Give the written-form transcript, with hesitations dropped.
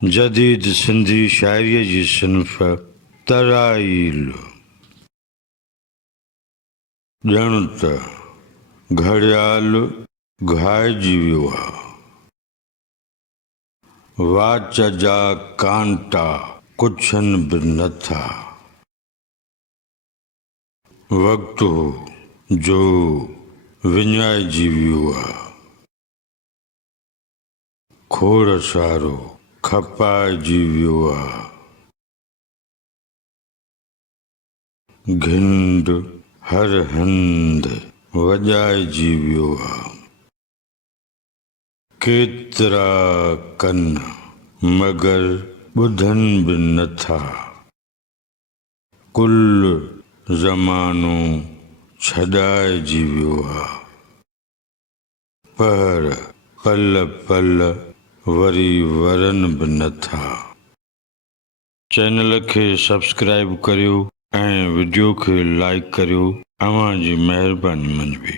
जदीद सिंधी शाइरीअ जी सिन्फ़ तराइल। ॼण त घड़ियाल घाइजी वियो आहे, वाच जा कांटा कुछनि बि नथा। वक़्तु हो जो विञाइजी वियो आहे, खोड़ सारो खपाइजी वियो आहे। घिंड हर हंध वॼाइजी वियो आहे। केतिरा कन मगर ॿुधनि बि नथा। कुल ज़मानो छॾाइजी वियो आहे, पर पल पल वरी वरनि बि नथा। चैनल खे सब्सक्राइब करियो ऐं वीडियो खे लाइक करियो। अव्हां जी महिरबानी मंजवी।